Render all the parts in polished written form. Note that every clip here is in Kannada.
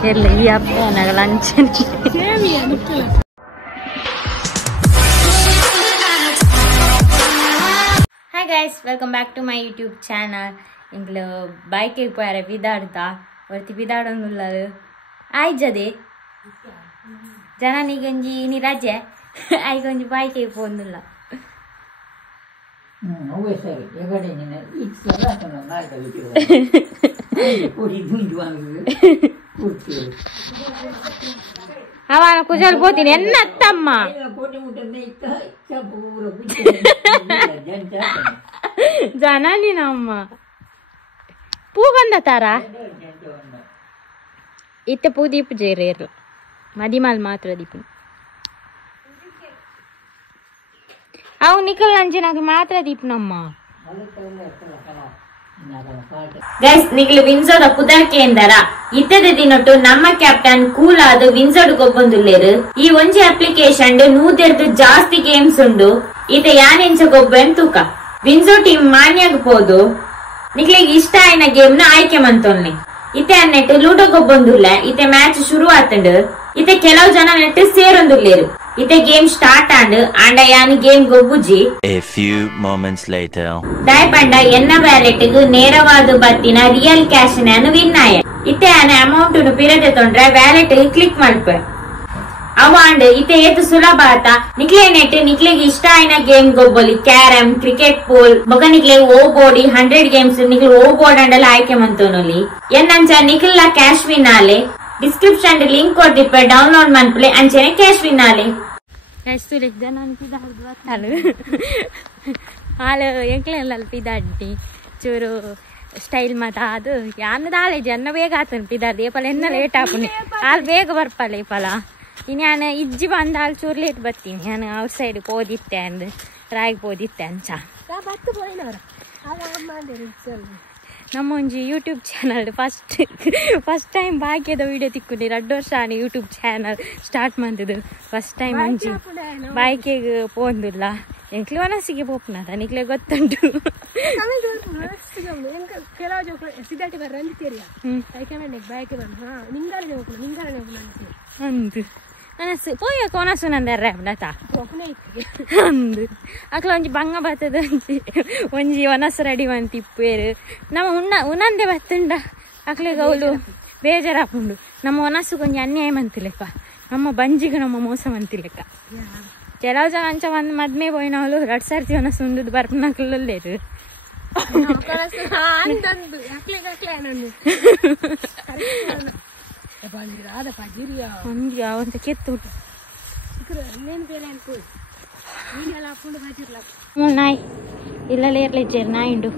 lunch. Hi guys, welcome back to my YouTube channel. Bayake Boka sudhartha. Varti sudhartha. Ai jade. Jana ni ganji ni raja. Ai ganji Bayake Boka. Always say, you're going to eat the rest of the night. Avana kujal potini enna tamma. Janani namma. Puganda tara. Itte pudip jereerla. Madimal matra dipun. Aw nikal anjinaki matra dipnamma. Guys, niklu Windsor kudike endara. Ittade dinottu namma captain cool adu Windsor go bandulleru. Ee onji application de 102 ಜಾಸ್ತಿ games undu. Ite yanincha gobbentuka. Windsor team maanyag podu. Niklige ishta aina game na ಆಯ್ಕೆ mantonni. Ite annettu ludo go bandulla. Ite match shuru atundu. Ite kelav jana nettu serondulleru. Ite game start and yani game go buji. A few moments later. Daypanda enna wallet gu neravadu battina real cash nanu win aaye. Ite an amount nu pirade tondre wallet click malpe. Avand ite etu sulabha ata nikle net niklige ishta aina game go boli carom cricket pool moga nikle o body 100 games nikle o board andala aayke mantonoli ennancha nikla cash win ale description link kodippe download manpule anchene cash win ale. Guys, tu lek janan pidadu vattalu. Hallo, enkle pidaddi. Churu style mata adu. Yanna dale janna bega atun pidadu. Epala enna late apuni. Al bega varpale epala. Ini ana ijji bandal chur late battini. Ana outside poditte and raig poditte ancha. Da battu poinara. Ala ammande ritsul. ನಮ್ಮ ಒಂಜಿ ಯೂಟ್ಯೂಬ್ ಚಾನಲ್ ಫಸ್ಟ್ ಟೈಮ್ ಭಾಗ್ಯದ ವಿಡಿಯೋ ತಿಕ್ಕೊಂಡು 2 ವರ್ಷ ಆನೆ ಯೂಟ್ಯೂಬ್ ಚಾನಲ್ ಸ್ಟಾರ್ಟ್ ಮಾಡಿದ್ದು ಫಸ್ಟ್ ಟೈಮ್ ಒಂಜಿ ಬಾಯ್ಕೆಗೆ ಪೋಂದಿಲ್ಲ ಎಂಕ್ಲೆ ವನಸಿಗೆ ಪೋಪ್ನದ ನಿಕ್ಲೆ ಗೊತ್ತುಂಟು ಅಂದು ನನಸು ಪೋಯ ಕೊನಸು ನಂದರ ಬಡತ ಅಂದು ಅಕ್ಲ ಒಂಜಿ ಬಂಗ ಬತ್ತದ ಒಂಜಿ ವನಸು ರೆಡಿ ಮಂತಿಪ್ಪೇರು ನಮ್ಮ ಉನ್ನಂದೆ ಬತ್ತುಂಡ ಅಕ್ಲೆ ಗೌಲು ಬೇಜಾರಾಪುಂಡು ನಮ್ಮ ವನಸು ಕೊಂಚ ಅನ್ಯಾಯ ಮಂತಿಲೆಕ್ಕ ನಮ್ಮ ಬಂಜಿಗೆ ನಮ್ಮ ಮೋಸ ಮಂತಿಲೆಕ್ಕ ಕೆಲವು ಜನ ಅಂಚ ಒಂದು ಮದ್ಮೆ ಪೋಯಿನವಳು 2 ಸರ್ತಿ ವನಸು ಉಂಡುದು ಬರ್ಪನಕ್ಲೇರು ಒಂದ ಕೆತ್ತು ನಾಯಿ ಇಲ್ಲೇ ಇರ್ಲಿದ್ದೇರು ನಾಯಿಂಡು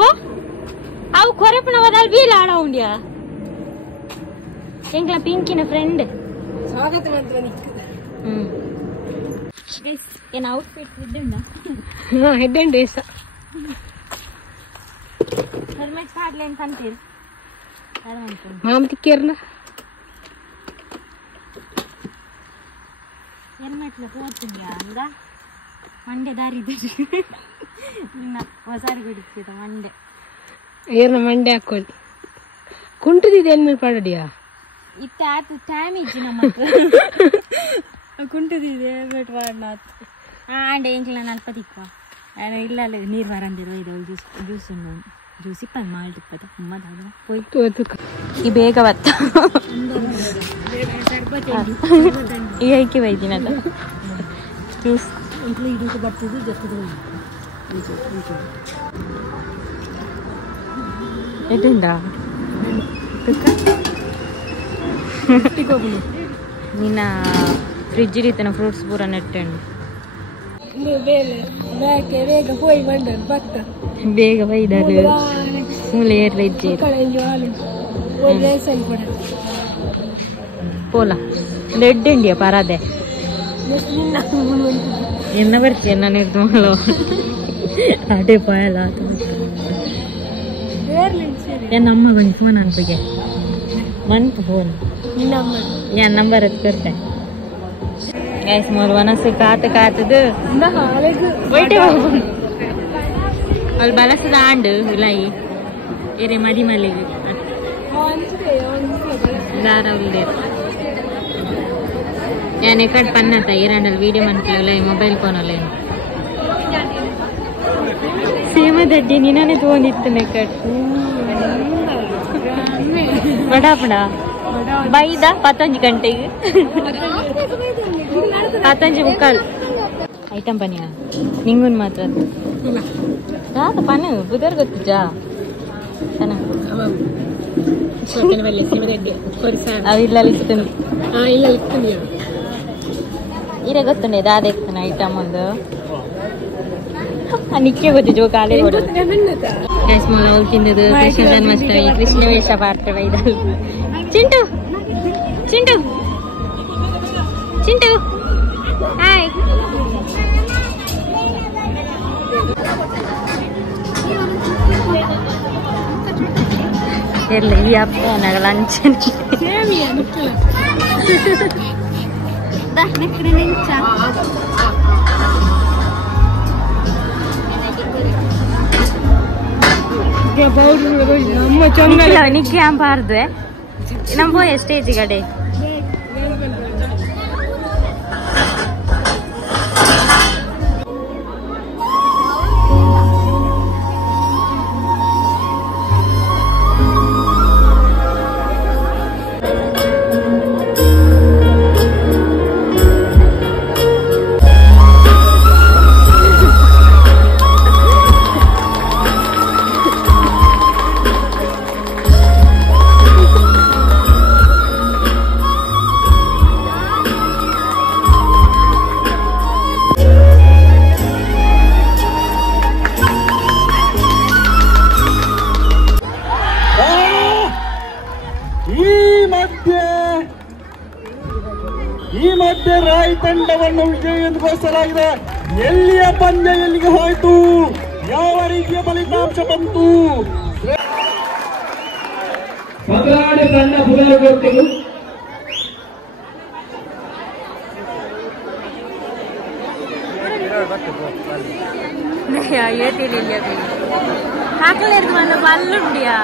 ಓ ಅವು ಕೊರಪನ ಹೋದಲ್ಲಿ ಬೀಲ ಆಡ ಉಂಡ್ಯಾ ಎಂಗ್ಲ ಪಿಂಕಿನ ಫ್ರೆಂಡ್ ಏನ್ ಔಟ್ಫಿಟ್ ಹೆಡ್ಡುಂಡು ಎಸ ಹೆಲ್ಮೆಟ್ ಕಾಡ್ಲೆ ಅಂತ ಅಂತೀರಿ ಮಾಮತಿಕ್ಕೇರ್ಲ ಹೆಲ್ಮೆಟ್ಲ ಹೋಗ್ತಿದ್ಯಾ ಹಂಗ ಮಂಡೆ ದಾರಿ ನಿನ್ನ ಹೊಸಾರಿ ಗುಡಿಸಿದ ಮಂಡೆ ಏನ ಮಂಡೆ ಹಾಕೊಳ್ಳಿ ಕುಂಟದಿದೆ ಹೆಲ್ಮೆಟ್ ಪಾಡಡಿಯಾ ಇತ್ತ ಆತು ಟೈಮ್ ಇಜ್ಜಿ ನಮ್ಮ ಕುಂಟದಿದೆ ಹೆಲ್ಮೆಟ್ ಪಾಡ್ನ ಆಂಡೆ ಎಂಕ್ಲ ನಲ್ಪ ತಿಕ್ವ ಇಲ್ಲ ನೀರು ಬರಂದಿರೋ ಇದು ಜ್ಯೂಸ್ ಜ್ಯೂಸ್ ಇಪ್ಪತ್ತು ಮಾಲ್ಟ್ ಇಪ್ಪತ್ತು ಉಮ್ಮದಾದ ಹೋಯ್ತು ಈ ಬೇಗ ಬತ್ತ ಈಗ ಐಕಿ ಬೈದಿನಲ್ಲ ಜ್ಯೂಸ್ ಇದಕ್ಕೆ ಬರ್ತದೆ ಎದುಂಡ ನಿನ್ನ ಫ್ರಿಜ್ ಇರಿತನ ಫ್ರೂಟ್ಸ್ ಪೂರ ನೆಟ್ಟೆಂಡು ಬೇಗ ಬೈದಲು ಮೂಲೆ ಏರ್ಲಿಜ್ಜೆ ಪೋಲ ರೆಡ್ ಇಂಡಿಯಾ ಪರದೆ ಎನ್ನ ಬರ್ತಿ ಎನ್ನ ನಿರ್ಮಲ ಅಡೆ ಪಾಯಲ ನಮ್ಮ ಒಂದು ಫೋನ್ ಅನ್ಪಗೆ ಮನ್ಪು ಫೋನ್ ഞാൻ നമ്പർ എത്തിർത്തെ ഗൈസ് മോൾ വനസ് കാത്ത് കാത്തത് ಅಲ್ಲಿ ಬಲಸದ ಆಂಡು ಇಲಾಯಿ ಏರೆ ಮಡಿ ಮಲ್ಲಿಗೆ ഞാൻ എക്കട് പന്നത്ത ഇരണ്ടൽ വീഡിയോ മനസ്സിലാവില്ല ಮೊಬೈಲ್ ಫೋನಲ್ಲ ಸೇಮದಡ್ಡಿ ನೀನೇ ತಗೊಂಡಿತ್ತು ನೆಕಡ್ ಬಡಾಪಡ ಬೈದ 15 ಗಂಟೆಗೆ 15:45 ಐಟಮ್ ಪನಿಯ ನಿಂಗುನ್ ಮಾತ್ರ ರಾತ ಪನ್ನು ಬುಧರ್ ಗೊತ್ತಿಜಾ ಅವಿಲ್ಲ ಇస్తుంది ಇರೇ ಗೊತ್ತುಂಡೆ ದಾದೆಕ್ತಾನೆ ಐಟಮ್ ಒಂದು ನಿಕ್ಕೆ ಗೊತ್ತಿದ್ದು ಕಾಲೇ ಮೊಲ ತಿಂದದು ಕೃಷ್ಣ ಜನ್ಮಾಷ್ಟಮಿ ಕೃಷ್ಣ ವೇಷ ಮಾಡ್ತೇವೆ ಇದರಲ್ಲಿ ಚಿಂಟು ಚಿಂಟು ಚಿಂಟು ಹಾಯ್ ಎಲ್ಲ ಈ ಅಪ್ಪ ಲಂಚ್ ನಿಕ್ಕೆ ಅಂಬಾರ್ದು ನಮ್ಮ ಸ್ಟೇಜ್ ಕಡೆ ಈ ಮಧ್ಯೆ ರಾಯ್ ತಂಡವನ್ನು ವಿಜಯ ಎಂದು ಘೋಷಿಸಲಾಗಿದೆ. ಎಲ್ಲಿಯ ಪಂದ್ಯ ಎಲ್ಲಿಗೆ ಹೋಯಿತು, ಯಾವ ರೀತಿಯ ಫಲಿತಾಂಶ ಬಂತು? ಪಗರಾಡಿ ತಂಡ ಪುನರ್ಗೊತ್ತಿಗೂ ಹಾಕಲಿರ್ದು ಬಲ್ಲುಂಡಿಯಾ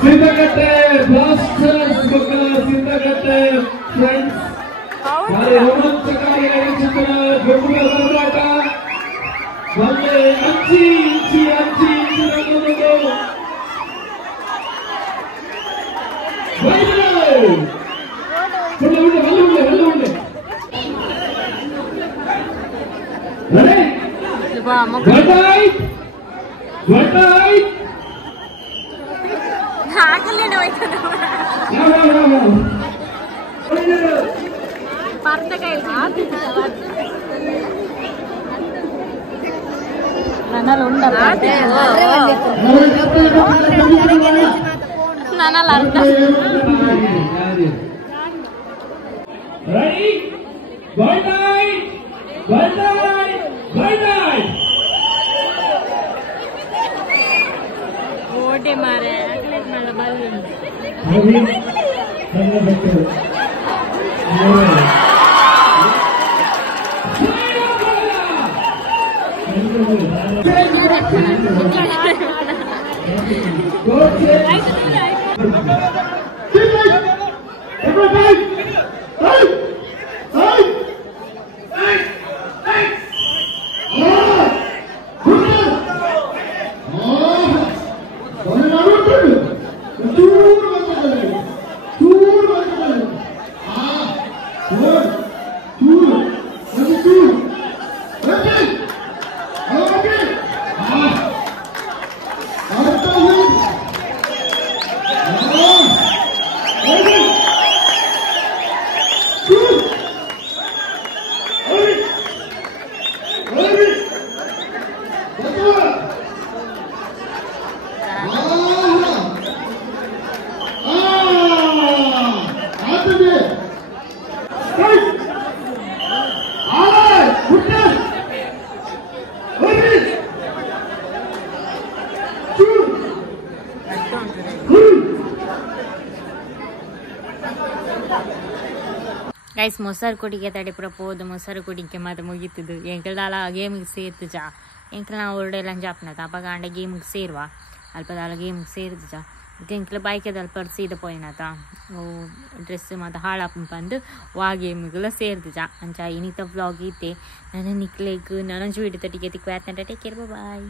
ಸಿದ್ಧಗಟ್ಟೆ ಬ್ಲಾಸ್ಟರ್ಸ್ ಮಕ್ಕಳ ಸಿದ್ಧಗಟ್ಟೆ ಫ್ರೆಂಡ್ಸ್ ರೋಮಾಂಚಕಾರಿ ಚಿತ್ರ ದೊಡ್ಡ ಹೋರಾಟ ಒಂದೇ ಅಂಚಿ ಇಂಚಿ ಅಂಚಿ ಇಂಚಿ ನನ್ನಲ್ಲಿ ಅರ್ಥ ಓಟೆ ಮಾರೆ ಗೈಸ್ ಮೊಸರು ಕುಡಿಕೆ ತಡೆ ಪ್ರಪೋದು ಮೊಸರು ಕುಡಿಕೆ ಮಾತ್ರ ಮುಗೀತದು ಎಂಕಲ್ದಾಲ ಗೇಮಿಗೆ ಸೇರ್ತು ಜಾ ಎಂಕಲ್ ನಾವು ಹೊರಡೆಲ್ಲ ಜಾಪ್ನದ ಅಪ್ಪ ಗಾಂಡ ಗೇಮಿಗೆ ಸೇರುವ ಅಲ್ಪದಾಲ ಗೇಮಿಗೆ ಸೇರ್ತು ಜಾ ಎಂಕಲ್ ಬೈಕದಲ್ಲಿ ಪರ್ಸೀದ ಪೋಯಿನತ ಡ್ರೆಸ್ ಮತ್ತು ಹಾಳಪ್ಪ ಬಂದು ವಾ ಗೇಮಿಗೆಲ್ಲ ಸೇರ್ತು ಜಾ ಅಂಚ ಇನ್ನಿತ ವ್ಲಾಗ್ ಇತ್ತೆ ನನ್ನ ನಿಕ್ಲೇಕ್ ನನ್ನ ಜೀವಿತ ಟಿಕೆ ತಿಕ್ಕು ಟೇಕ್ ಕೇರ್ ಬಾಯ್.